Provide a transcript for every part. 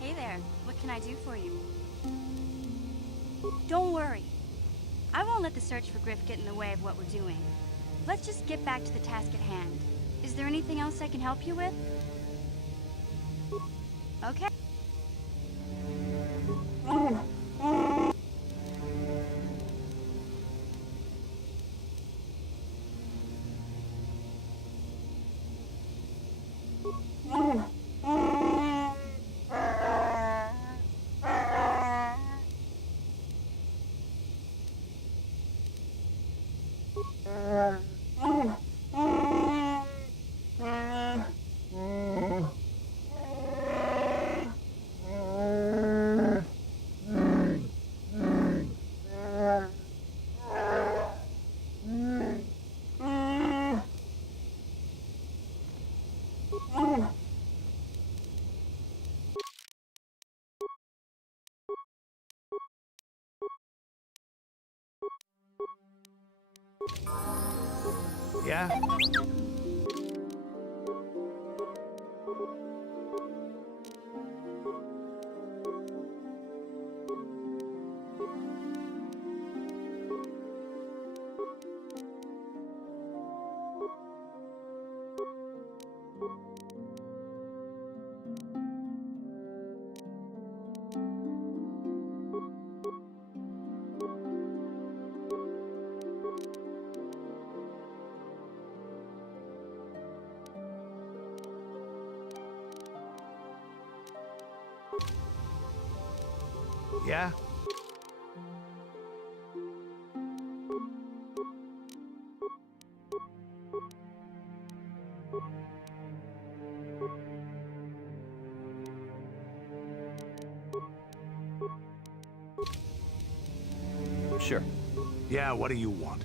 Hey there, what can I do for you? Don't worry. I won't let the search for Griff get in the way of what we're doing. Let's just get back to the task at hand. Is there anything else I can help you with? Okay. Yeah? Yeah? Sure. Yeah, what do you want?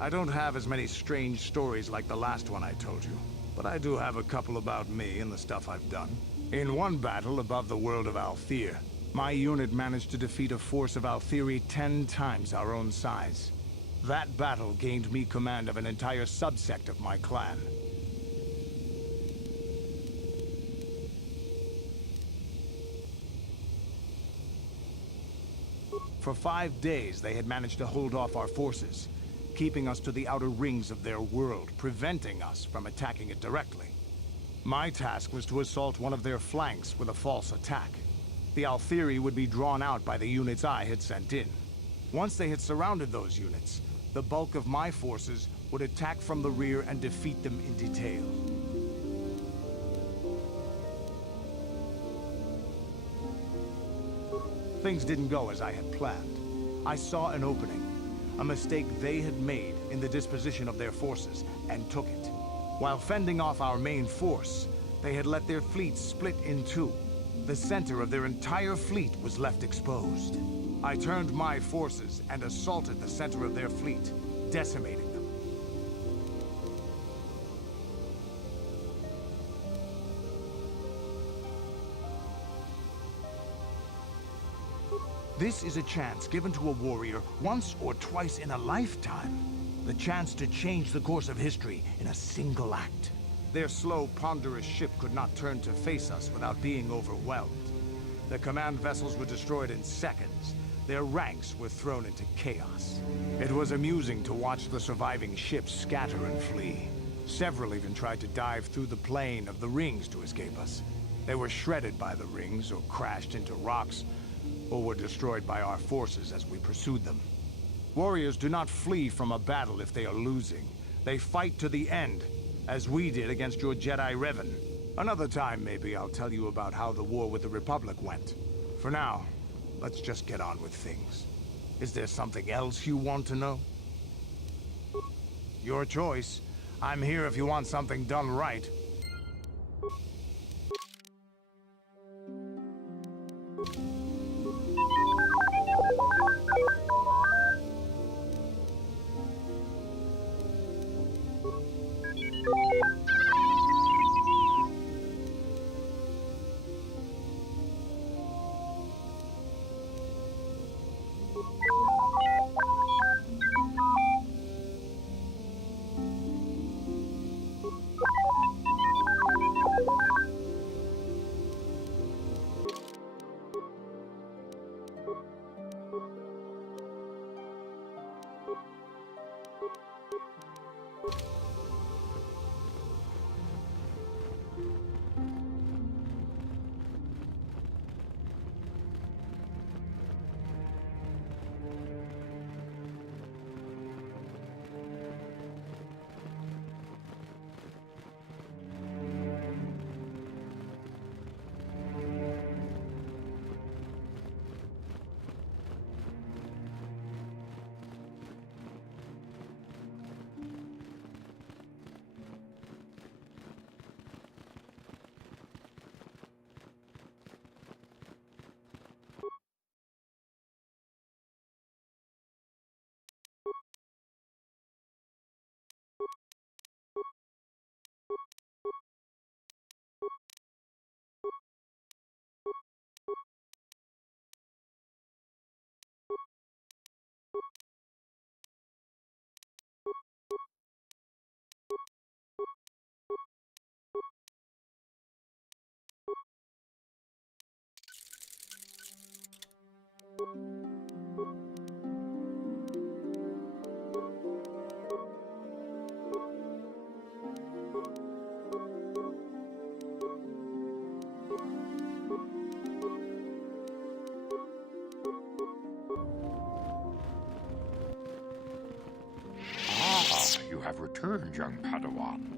I don't have as many strange stories like the last one I told you, but I do have a couple about me and the stuff I've done. In one battle above the world of Althir, my unit managed to defeat a force of Althiri 10 times our own size. That battle gained me command of an entire subsect of my clan. For 5 days, they had managed to hold off our forces, keeping us to the outer rings of their world, preventing us from attacking it directly. My task was to assault one of their flanks with a false attack. The Althiri would be drawn out by the units I had sent in. Once they had surrounded those units, the bulk of my forces would attack from the rear and defeat them in detail. Things didn't go as I had planned. I saw an opening, a mistake they had made in the disposition of their forces, and took it. While fending off our main force, they had let their fleet split in two. The center of their entire fleet was left exposed. I turned my forces and assaulted the center of their fleet, decimating them. This is a chance given to a warrior once or twice in a lifetime. The chance to change the course of history in a single act. Their slow, ponderous ship could not turn to face us without being overwhelmed. The command vessels were destroyed in seconds. Their ranks were thrown into chaos. It was amusing to watch the surviving ships scatter and flee. Several even tried to dive through the plane of the rings to escape us. They were shredded by the rings, or crashed into rocks, or were destroyed by our forces as we pursued them. Warriors do not flee from a battle if they are losing. They fight to the end, as we did against your Jedi Revan. Another time, maybe, I'll tell you about how the war with the Republic went. For now, let's just get on with things. Is there something else you want to know? Your choice. I'm here if you want something done right. returned, young Padawan.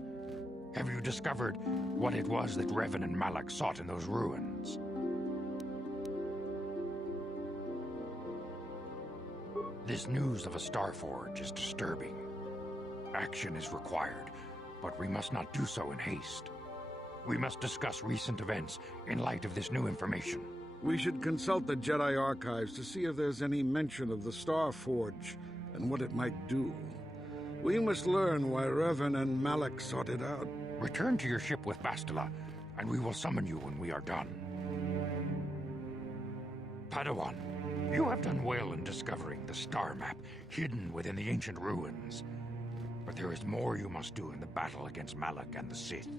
Have you discovered what it was that Revan and Malak sought in those ruins? This news of a Starforge is disturbing. Action is required, but we must not do so in haste. We must discuss recent events in light of this new information. We should consult the Jedi archives to see if there's any mention of the Starforge and what it might do. We must learn why Revan and Malak sought it out. Return to your ship with Bastila, and we will summon you when we are done. Padawan, you have done well in discovering the star map hidden within the ancient ruins. But there is more you must do in the battle against Malak and the Sith.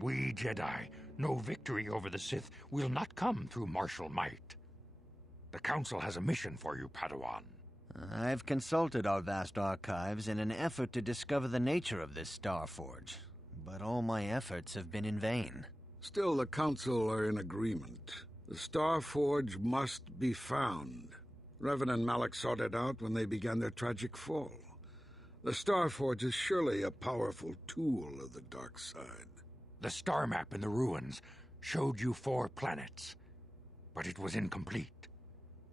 We Jedi know victory over the Sith will not come through martial might. The Council has a mission for you, Padawan. I've consulted our vast archives in an effort to discover the nature of this Starforge, but all my efforts have been in vain. Still, the Council are in agreement. The Starforge must be found. Revan and Malak sought it out when they began their tragic fall. The Starforge is surely a powerful tool of the dark side. The star map in the ruins showed you 4 planets, but it was incomplete.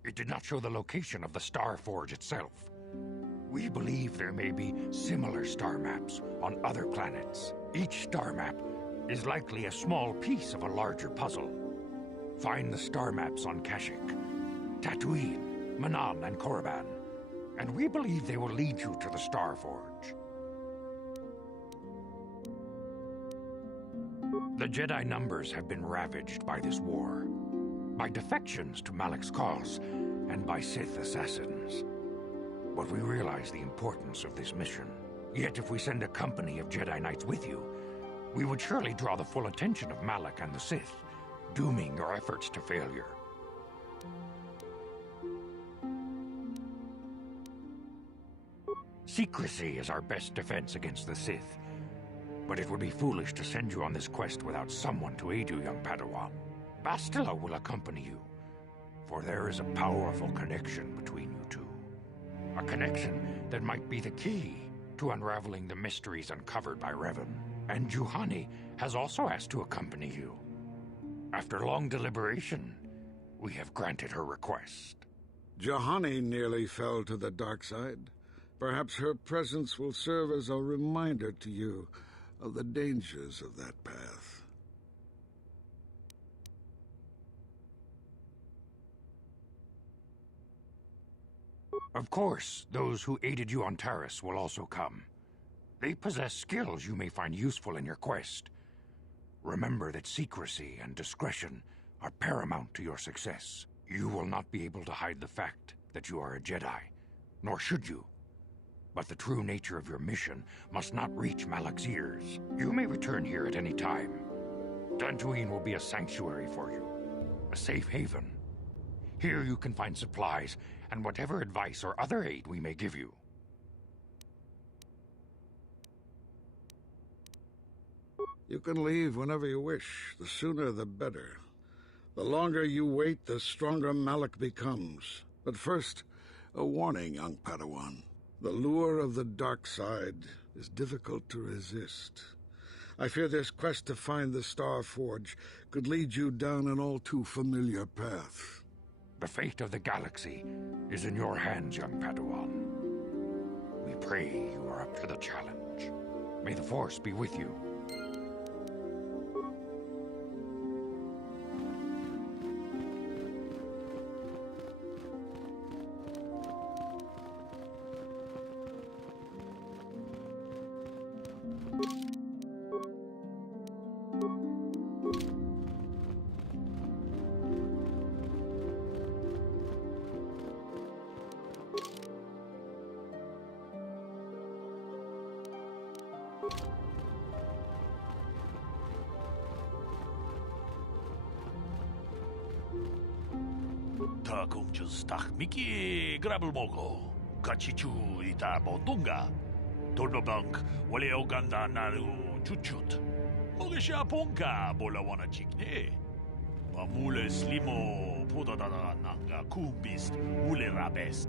It did not show the location of the Starforge itself. We believe there may be similar star maps on other planets. Each star map is likely a small piece of a larger puzzle. Find the star maps on Kashyyyk, Tatooine, Manan, and Korriban, and we believe they will lead you to the Starforge. The Jedi numbers have been ravaged by this war, by defections to Malak's cause, and by Sith assassins. But we realize the importance of this mission. Yet if we send a company of Jedi Knights with you, we would surely draw the full attention of Malak and the Sith, dooming your efforts to failure. Secrecy is our best defense against the Sith, but it would be foolish to send you on this quest without someone to aid you, young Padawan. Bastila will accompany you, for there is a powerful connection between you two. A connection that might be the key to unraveling the mysteries uncovered by Revan. And Juhani has also asked to accompany you. After long deliberation, we have granted her request. Juhani nearly fell to the dark side. Perhaps her presence will serve as a reminder to you of the dangers of that path. Of course, those who aided you on Taris will also come. They possess skills you may find useful in your quest. Remember that secrecy and discretion are paramount to your success. You will not be able to hide the fact that you are a Jedi, nor should you. But the true nature of your mission must not reach Malak's ears. You may return here at any time. Dantooine will be a sanctuary for you, a safe haven. Here you can find supplies and whatever advice or other aid we may give you. You can leave whenever you wish. The sooner the better. The longer you wait, the stronger Malak becomes. But first, a warning, young Padawan. The lure of the dark side is difficult to resist. I fear this quest to find the Starforge could lead you down an all too familiar path. The fate of the galaxy is in your hands, young Padawan. We pray you are up to the challenge. May the Force be with you. Ta kumchus tak miki grabul mogo. Kachichu ita botunga. Tornobank wale oganda naru chuchut. Mogesha ponka bola wana chikne. Mamule slimo podadada nanga kumbist mule rabes.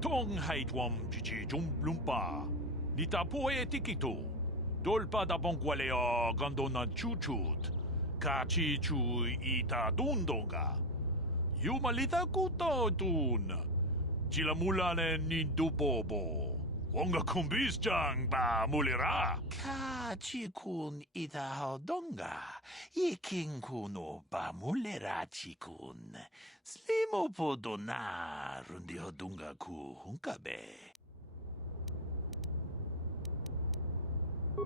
Tong haitwam jiji lumpa. Nita poe tikito. Dolpa da bongwaleo gandona chuchut. Kachi chu ita dundonga. Yumalita kuto tun. Chilamulane nindubobo. Wonga kumbisjang ba mulira. Kachi kun ita hodonga. Iking kuno ba mulera chikun. Slimo podona rundi hodunga ku hunkabe.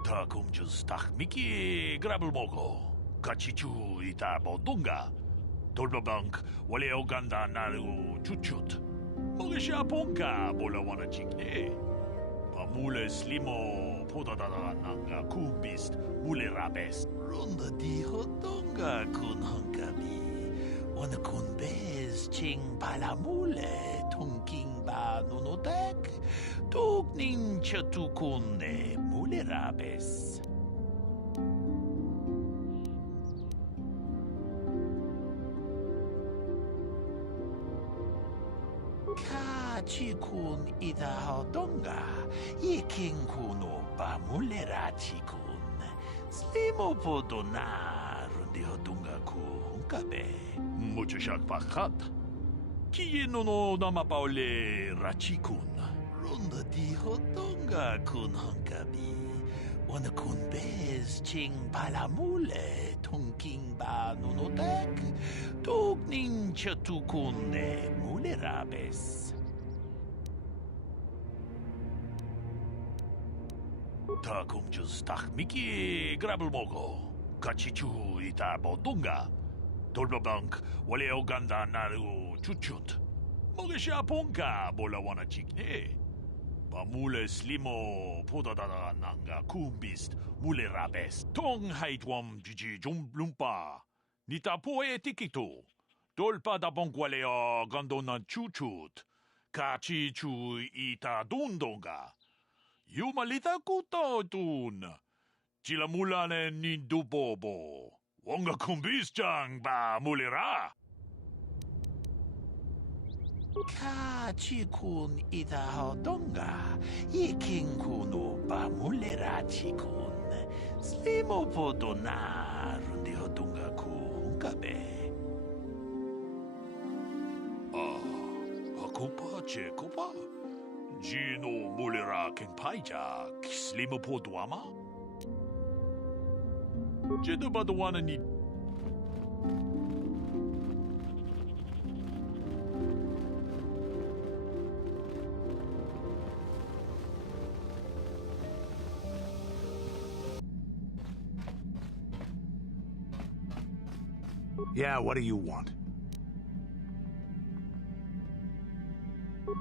Takum just tak miki grabelmogo. Kachichu ita bodunga. Dolbabank wale oganda naru chuchut. Mogisha ponka bola wana chikne. Pamule slimo podadada nanga kumbist mule rabes. Runda di hodonga kun hunkabi. Wana kun bez ching palamule tunking ba nunotek. Tukning chatukunne mule rabes. Chikun ida hodonga, iking kuno ba mulera chikun. Slimo podona rundi hodunga ku hunkabe. Mucho shak pakat. Kieno no nama paule rachikun. Runda di hodonga kun hunkabi. Wana kun bez ching palamule tunking ba nunotek. Tukning chatukunne mulerabes. Takum just tak miki grabelmogo. Kachichu ita bodunga. Dolbabank wale oganda naru chuchut. Mogisha ponka bola wana chikne. Pamule slimo podadada nanga kumbist mule rabes. Tong haitwam jiji lumpa. Nita poe tikito. Dolpa da bongwaleo gandona chuchut. Kachichu ita dundonga. Yumalita kuto tun. Chilamulane nindubobo. Wonga kumbisjang ba mulira. Kachi kun ita hodonga. Iking kuno ba mulira chikun. Slimo podona rundi hodunga ku hunkabe. Hakupa chekopa. Gino mulera king paija, slimo po duama? Jeda ba the one need. Yeah, what do you want?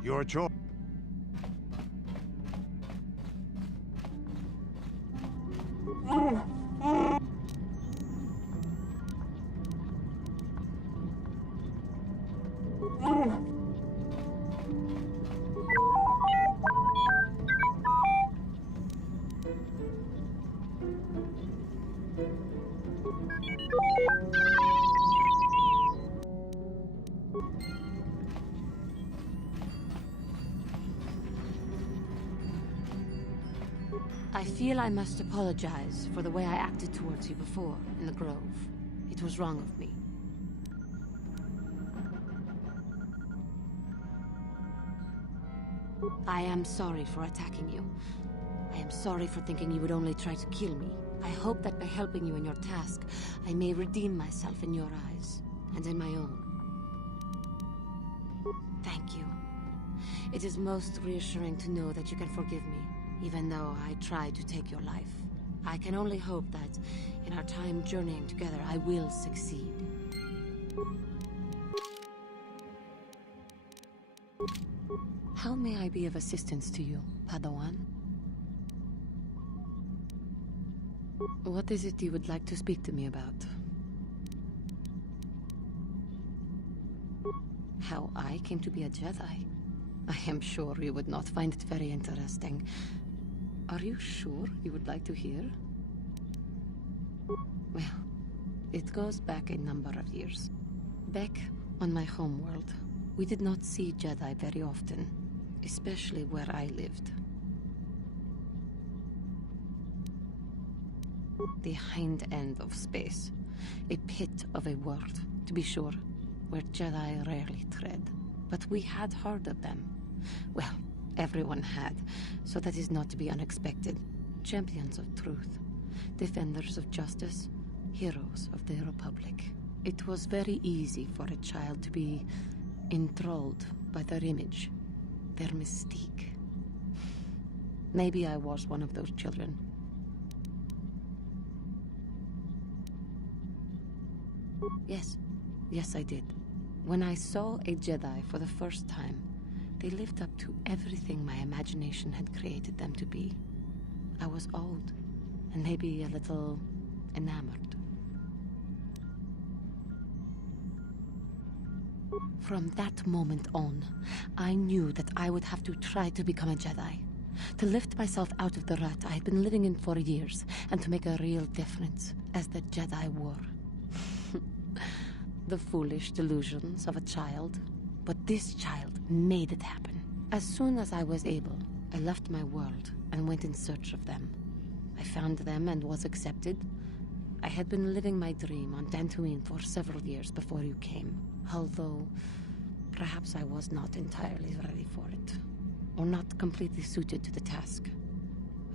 Your choice. I feel I must apologize for the way I acted towards you before, in the Grove. It was wrong of me. I am sorry for attacking you. I am sorry for thinking you would only try to kill me. I hope that by helping you in your task, I may redeem myself in your eyes, and in my own. Thank you. It is most reassuring to know that you can forgive me, even though I tried to take your life. I can only hope that, in our time journeying together, I will succeed. How may I be of assistance to you, Padawan? What is it you would like to speak to me about? How I came to be a Jedi? I am sure you would not find it very interesting. Are you sure you would like to hear? Well, it goes back a number of years. Back on my homeworld, we did not see Jedi very often. especially where I lived. The hind end of space. A pit of a world, to be sure, where Jedi rarely tread. But we had heard of them. Well, everyone had, so that is not to be unexpected. Champions of truth, defenders of justice, heroes of the Republic. It was very easy for a child to be enthralled by their image, their mystique. Maybe I was one of those children. Yes, I did. When I saw a Jedi for the first time, they lived up to everything my imagination had created them to be. I was awed, and maybe a little enamored. From that moment on, I knew that I would have to try to become a Jedi. To lift myself out of the rut I had been living in for years, and to make a real difference as the Jedi were. The foolish delusions of a child. But this child made it happen. As soon as I was able, I left my world and went in search of them. I found them and was accepted. I had been living my dream on Dantooine for several years before you came, although perhaps I was not entirely ready for it, or not completely suited to the task.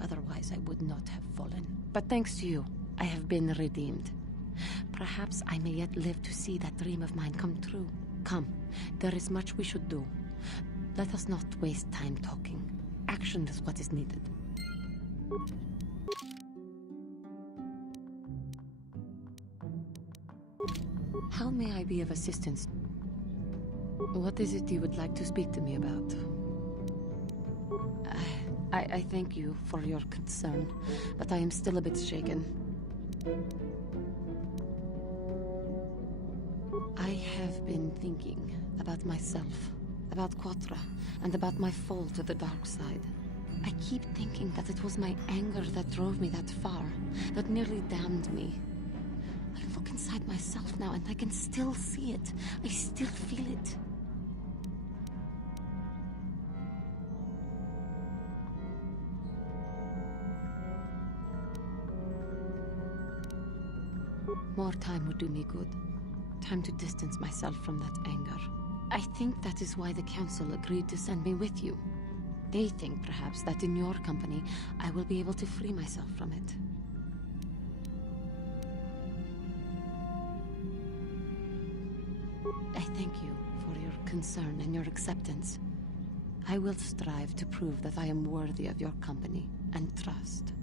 Otherwise, I would not have fallen. But thanks to you, I have been redeemed. Perhaps I may yet live to see that dream of mine come true. Come, there is much we should do. Let us not waste time talking. Action is what is needed. How may I be of assistance? What is it you would like to speak to me about? I thank you for your concern, but I am still a bit shaken. I have been thinking about myself, about Quatra, and about my fall to the dark side. I keep thinking that it was my anger that drove me that far, that nearly damned me. I look inside myself now and I can still see it. I still feel it. More time would do me good. Time to distance myself from that anger. I think that is why the Council agreed to send me with you. They think, perhaps, that in your company, I will be able to free myself from it. I thank you for your concern and your acceptance. I will strive to prove that I am worthy of your company and trust.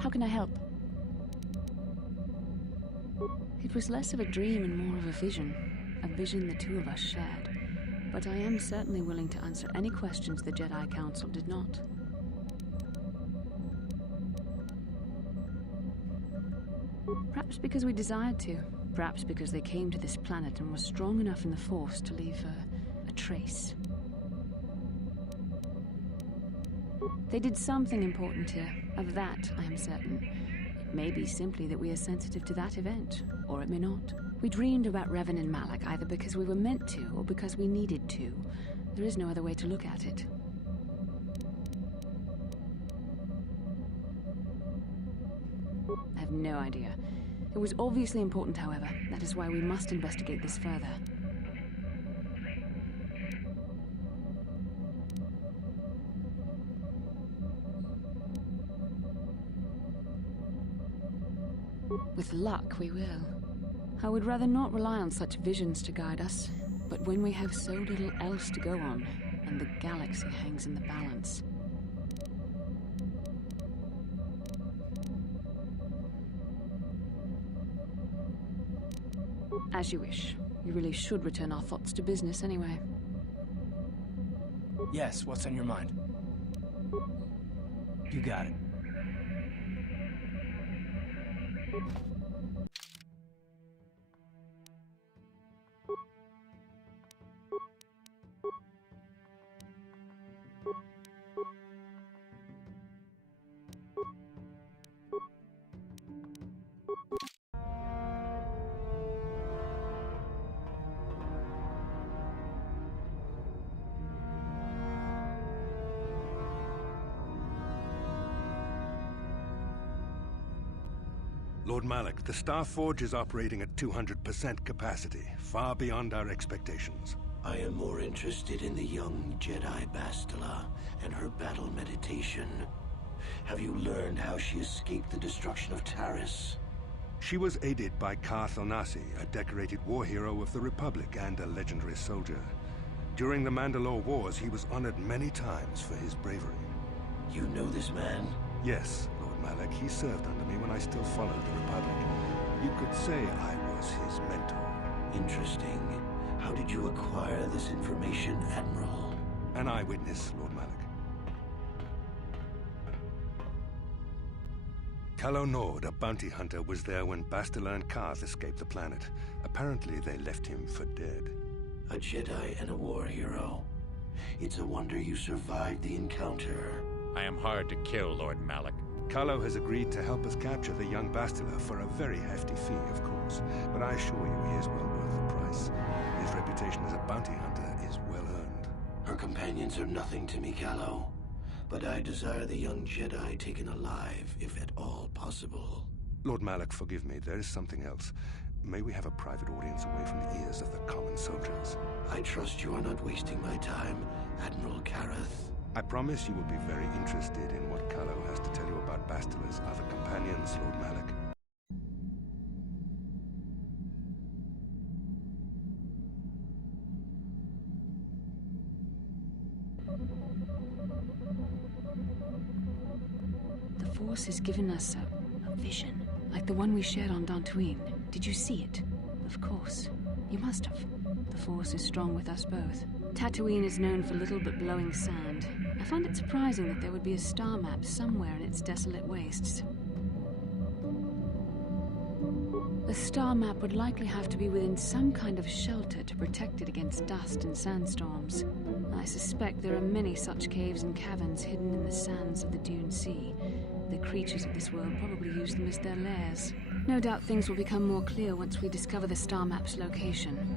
How can I help? It was less of a dream and more of a vision the two of us shared. But I am certainly willing to answer any questions the Jedi Council did not. Perhaps because we desired to. Perhaps because they came to this planet and were strong enough in the Force to leave a trace. They did something important here. Of that, I am certain. It may be simply that we are sensitive to that event, or it may not. We dreamed about Revan and Malak either because we were meant to, or because we needed to. There is no other way to look at it. I have no idea. It was obviously important, however. That is why we must investigate this further. With luck, we will. I would rather not rely on such visions to guide us, but when we have so little else to go on, and the galaxy hangs in the balance... As you wish. We really should return our thoughts to business anyway. Yes, what's on your mind? You got it. Lord Malak, the Star Forge is operating at 200% capacity, far beyond our expectations. I am more interested in the young Jedi Bastila and her battle meditation. Have you learned how she escaped the destruction of Taris? She was aided by Karth Onasi, a decorated war hero of the Republic and a legendary soldier. During the Mandalore Wars, he was honored many times for his bravery. You know this man? Yes, Lord Malak. He served under me when I still followed the Republic. You could say I was his mentor. Interesting. How did you acquire this information, Admiral? An eyewitness, Lord Malak. Calo Nord, a bounty hunter, was there when Bastila and Karth escaped the planet. Apparently, they left him for dead. A Jedi and a war hero. It's a wonder you survived the encounter. I am hard to kill, Lord Malak. Calo has agreed to help us capture the young Bastila for a very hefty fee, of course. But I assure you, he is well worth the price. His reputation as a bounty hunter is well earned. Her companions are nothing to me, Calo. But I desire the young Jedi taken alive, if at all possible. Lord Malak, forgive me. There is something else. May we have a private audience away from the ears of the common soldiers? I trust you are not wasting my time, Admiral Kareth. I promise you will be very interested in what Calo has to tell you about Bastila's other companions, Lord Malak. The Force has given us a vision, like the one we shared on Dantooine. Did you see it? Of course. You must have. The Force is strong with us both. Tatooine is known for little but blowing sand. I find it surprising that there would be a star map somewhere in its desolate wastes. The star map would likely have to be within some kind of shelter to protect it against dust and sandstorms. I suspect there are many such caves and caverns hidden in the sands of the Dune Sea. The creatures of this world probably use them as their lairs. No doubt things will become more clear once we discover the star map's location.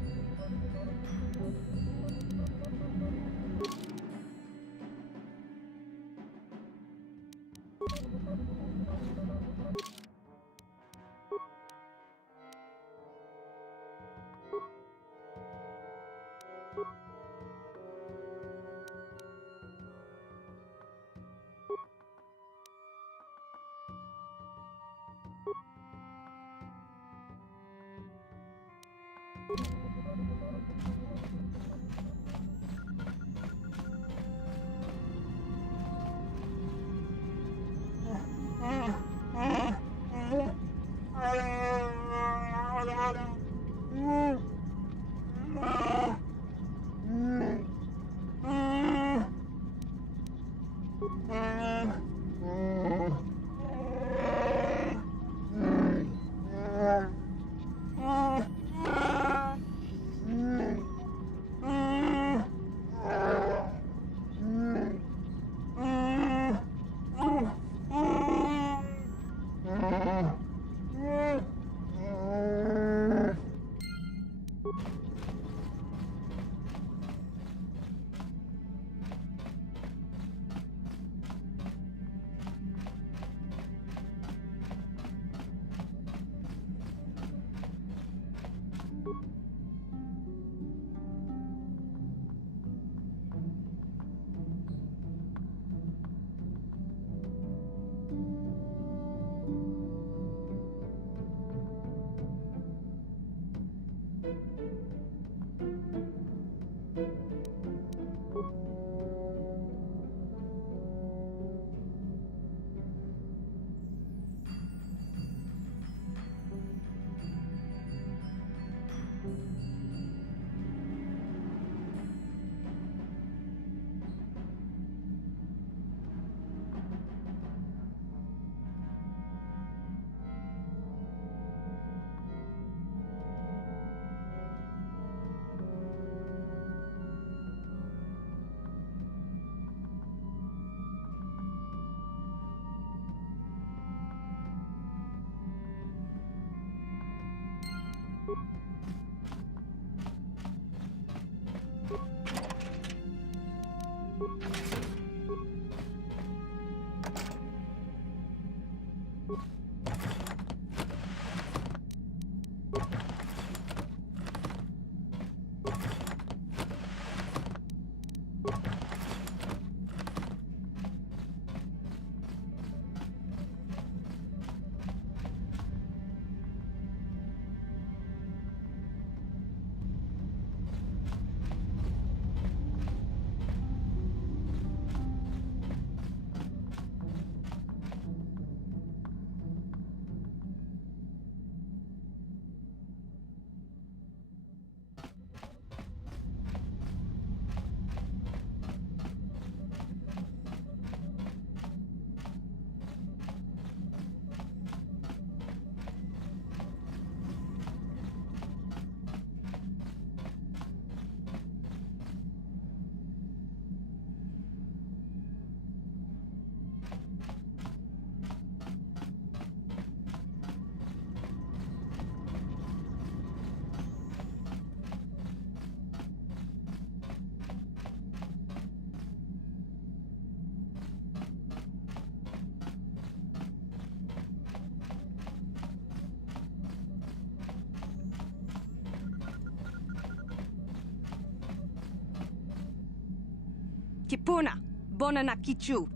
Kipuna, bona na kichu.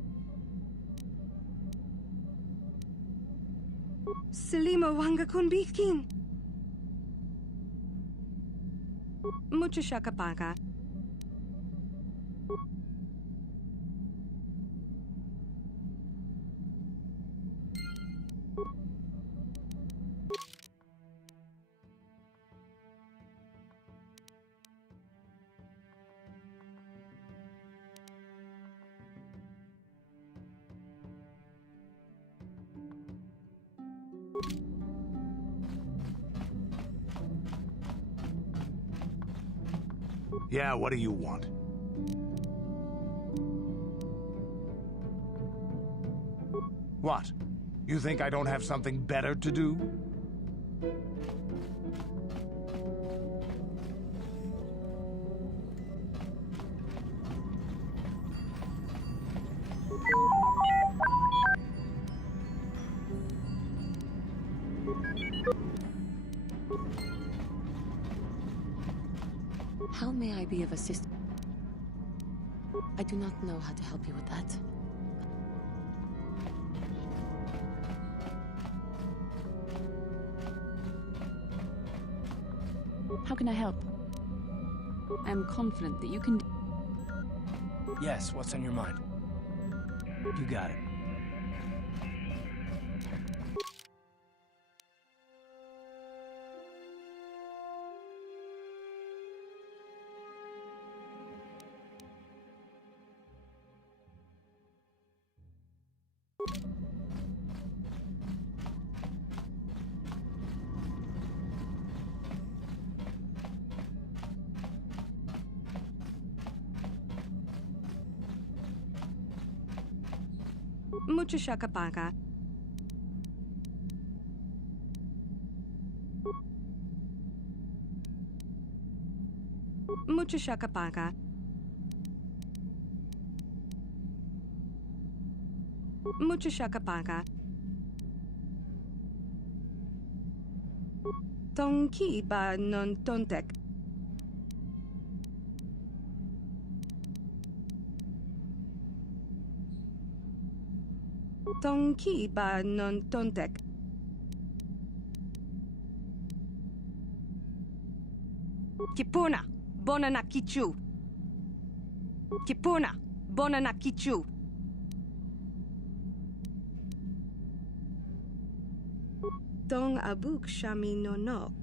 Selima wanga kunbikin. Mucho shakapaka. Yeah, what do you want? What? You think I don't have something better to do? How may I be of assistance? I do not know how to help you with that. How can I help? I am confident that you can... Yes, what's on your mind? You got it. Mucho shakapaka. Mucho shakapaka. Mucho shakapaka. Tonki ba non tontek. Tonki ba non tontek. Kipuna, bona na kichu. Kipuna, bona na kichu. Tong abuk shami no nok.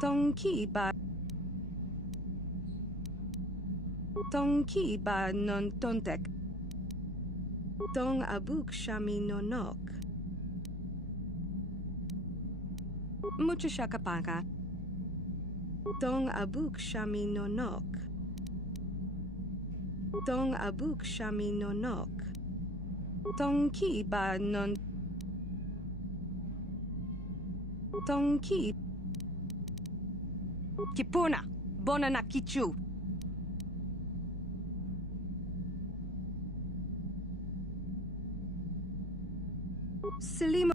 Tonki ba non tontek. Tong abuk shami no nok. Mucho shakapaka. Tong abuk shami no nok. Tong abuk shami no nok. Tonki ba non. Tonki. Kipuna, bona na kichu. Selima.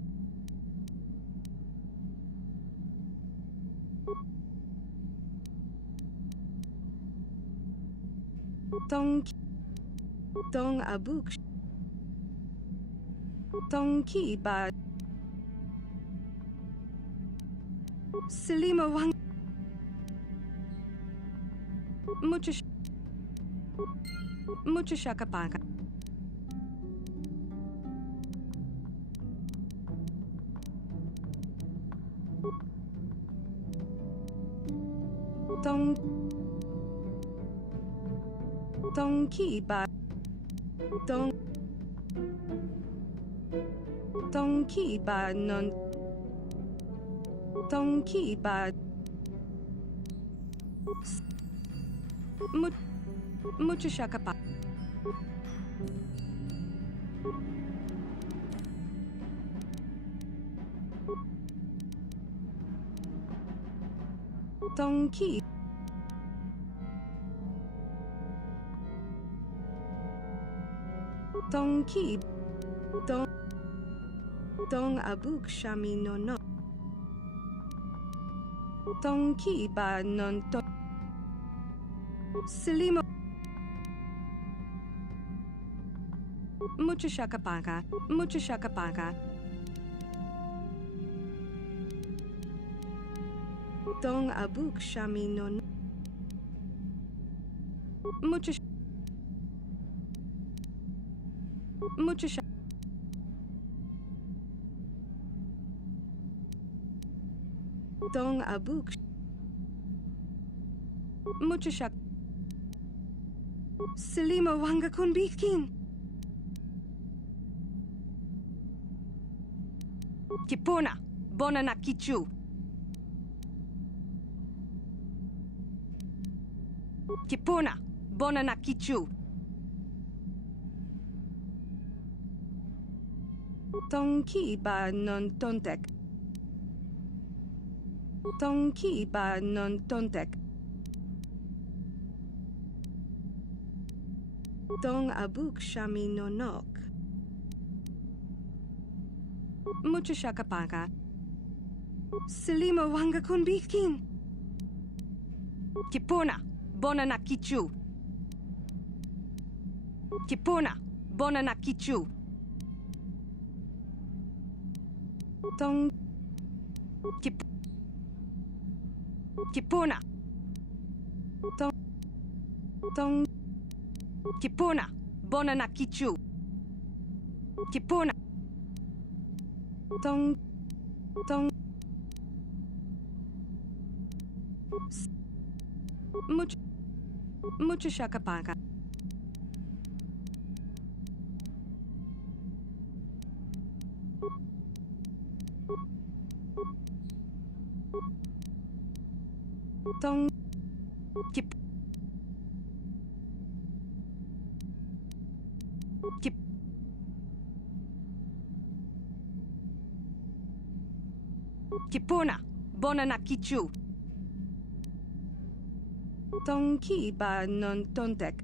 Dong Abuk. Dong Ki Ba. Selima Wang. Mucho Shakapaga. Dong Ki Ba. Dong Ki Ba non. Dong Ki Ba. Mucho Shakapa. Dong Ki. Dong Ki. Dong Abuk Shami no no. Dong Ki Ba non to. Selima. Mucho Shakapaga. Mucho Shakapaga. Dong Abuk Shami no no. Mucho Shak. Dong Abuk. Mucho Shak. Selima Wanga Kun Bikin. Kipuna, Bona na Kichu. Kipuna, Bona na Kichu. Dong Ki Ba non Tontek. Dong Ki Ba non Tontek. Dong Abuk Shami no Nok. Mucho Shakapaga. Selima Wanga Kun Bikin. Kipuna, Bona na Kichu. Kipuna, Bona na Kichu. Dong Kipuna. Dong Kipuna, Bona na Kichu. Kipuna. Dong Mucho Shakapaga. Dong Kip Kipuna, Bona na Kichu. Dong Ki Ba non Tontek.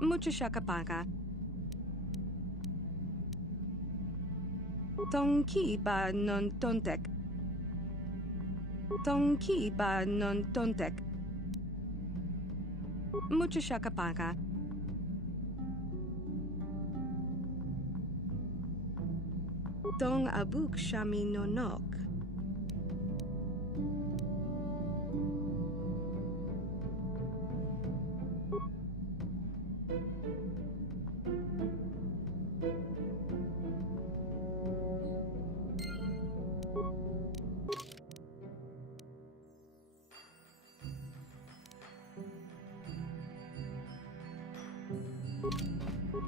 Mucho Shakapaga. Dong Ki Ba non Tontek. Dong Ki Ba non Tontek. Mucho Shakapaga. Dong Abuk Shami no Nok.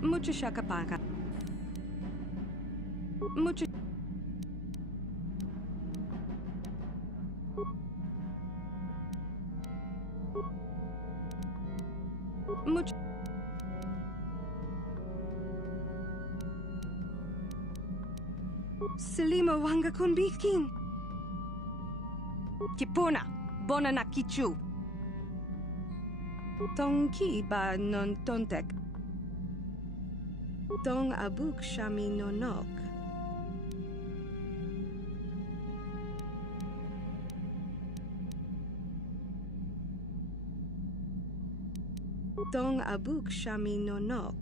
Mucho Shakapaga. Mucho Selima Wanga Kun Bikin. Kipuna, Bona na Kichu. Dong Ki Ba non Tontek. Dong abuk shami nonok. Dong abuk shami nonok.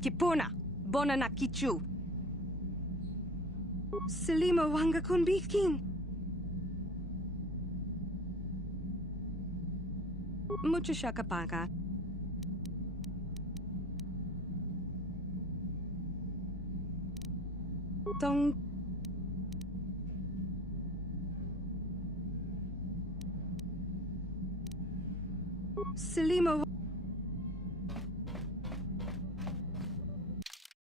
Kipuna, bona na kichu. Selima wanga konbikin. Mucho shakapaka. Dong Selima